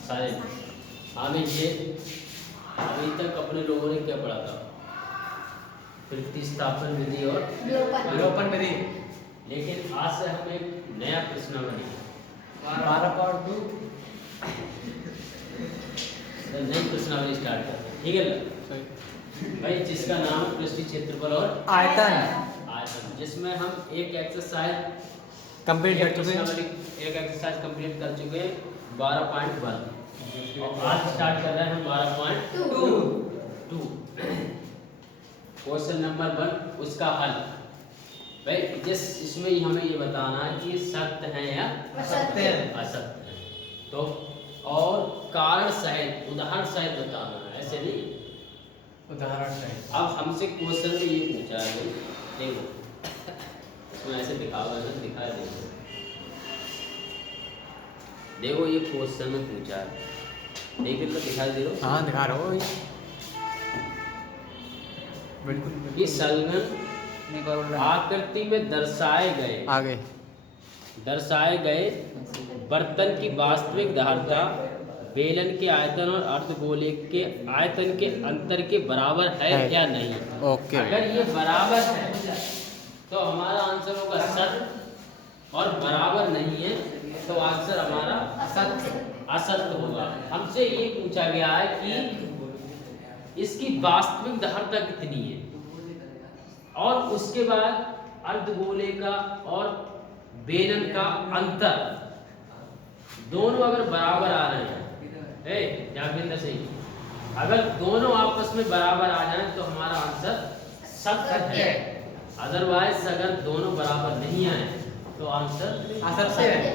सारे हमें ये अभी तक अपने लोगों ने क्या पढ़ा था? प्रतिस्थापन विधि और विलोपन विधि। लेकिन आज से हम एक नया प्रश्नावली 12.2 नई प्रश्नावली स्टार्ट करते हैं, ठीक है ना भाई, जिसका नाम है पृष्ठीय क्षेत्रफल और आयतन, जिसमें हम एक एक्सरसाइज कंप्लीट कर चुके हैं, एक एक्सरसाइज कंप्लीट कर चुके हैं 12.1 और आज स्टार्ट कर रहे हैं हम 12.2। क्वेश्चन नंबर 1 उसका हल। भाई इसमें हमें ये बताना है कि सत्य है या असत्य है। तो और कारण सहित उदाहरण सहित बताना है, ऐसे नहीं उदाहरण सहित। अब हमसे क्वेश्चन में ये पूछा है, देखो इसमें ऐसे दिखाओगे ना, दिखा देखो ये क्वेश्चन में पूछा है, देख लो दिखाई दे रहा? हाँ दिखा रहा हो। बिल्कुल ये संलग्न आकृति में दर्शाए गए बर्तन की वास्तविक धारता बेलन के आयतन और अर्धगोले के आयतन के अंतर के बराबर है या नहीं। ओके। अगर ये बराबर है तो हमारा आंसर होगा सत्य, और बराबर नहीं है तो आंसर हमारा असत्य होगा। हमसे ये पूछा गया है कि इसकी वास्तविक धारता कितनी है, और उसके बाद अर्धगोले का और बेलन का अंतर दोनों अगर बराबर आ रहे हैं, जागेंद्र सिंह, अगर दोनों आपस में बराबर आ जाएं तो हमारा आंसर सत्य है। अदरवाइज अगर दोनों बराबर नहीं आए तो आंसर असत्य है।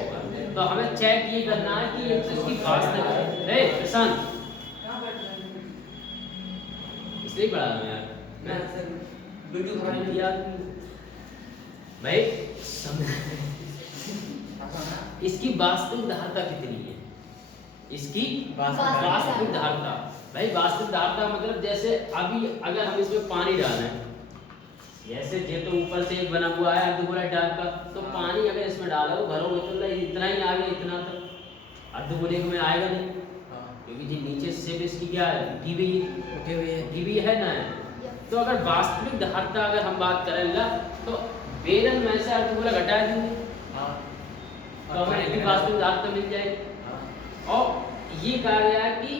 तो हमें चेक ये करना है कि इसकी वास्तविक प्रशांत इसलिए पढ़ा रहा हूं यार मैं भाई इसकी वास्तविक धारता कितनी है, इसकी वास्तविक धारता। भाई वास्तविक धारता मतलब जैसे अभी अगर हम इसमें पानी डालें, जैसे ये तो ऊपर से एक बना हुआ है अर्धगोला टाइप का, तो पानी अगर इसमें डालो भरोगे तो इतना ही आगे, इतना तक अर्धगोले में आएगा नहीं, क्योंकि जी नीचे से भी इसकी क्या है, डी भी है ना। तो अगर वास्तविक धारता अगर हम बात करेंगे तो बेलन में से अर्धगोला घटा देंगे तो हमें इसकी वास्तविक धारता मिल जाएगी। और ये कहा गया है कि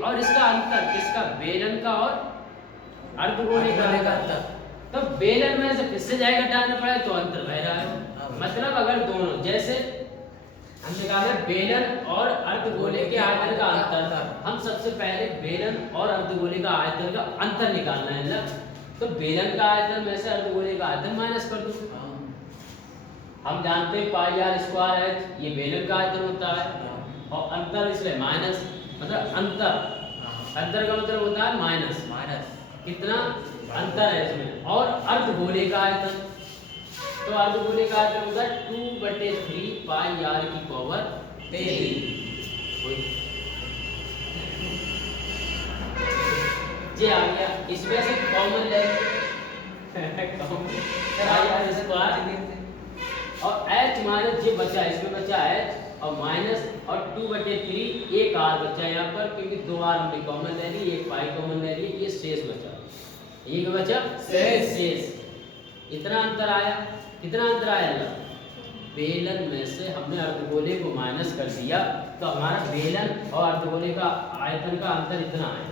और इसका अंतर किसका, बेलन का और अर्धगोले का अंतर। तो बेलन में से फिर से जाएगा घटाना पड़े तो अंतर बह रहा है। मतलब अगर दोनों जैसे हम निकाले बेलन और अर्धगोले के आयतन का अंतर, हम सबसे पहले बेलन और अर्धगोले का आयतन का अंतर निकालना है ना। तो बेलन का आयतन में से अर्धगोले का आयतन माइनस कर दो। हम जानते हैं पाई आर स्क्वायर है, ये बेलन का आयतन होता है, और अंतर इसलिए माइनस, मतलब अंतर का मतलब होता है माइनस। कितना अंतर है इसमें। और अर्धगोले का आयतन, तो अर्धगोले का आयतन होगा 2/3 पाई आर की पावर 13। ये आ गया, इसमें से कॉमन ले और h माइनस ये बचा, इसमें बचा h और माइनस और 2/3 एक r बचा यहाँ पर, क्योंकि 2 r हमने कॉमन ले ली, एक पाई कॉमन ले ली, ये शेष बचा, एक बचा शेष। इतना अंतर आया, कितना अंतर आया ना, बेलन में से हमने अर्धगोले को माइनस कर दिया तो हमारा बेलन और अर्धगोले का आयतन का अंतर इतना है,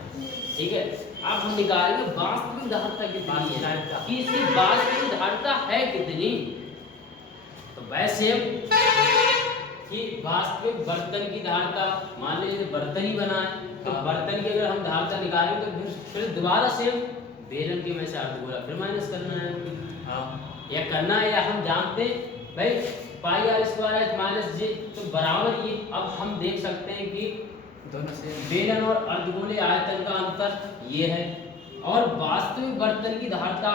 ठीक है। अब हम निकालेंगे वास्तविक धारता कितनी है, कि इसकी वास्तविक धारता है कितनी। तो वैसे कि वास्तविक बर्तन की धारता, मान लीजिए बर्तन ही बना है तो बर्तन की अगर हम धारता निकालेंगे तो फिर दोबारा से बेलन के में से अर्धगोला फिर माइनस करना है, या करना है, या हम जानते भाई पाई आर स्क्वायर माइनस जे तो बराबर ये। अब हम देख सकते हैं कि दोनों से बेलन और अर्धगोले आयतन का अंतर ये है, और वास्तविक बर्तन की धारता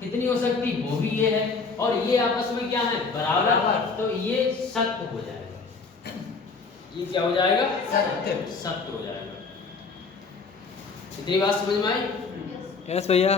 कितनी हो सकती वो भी ये है, और ये आपस में क्या है बराबर, तो ये सत्य हो जाएगा। ये क्या हो जाएगा, सत्य हो जाएगा। इतनी बात समझ में आई? यस भैया।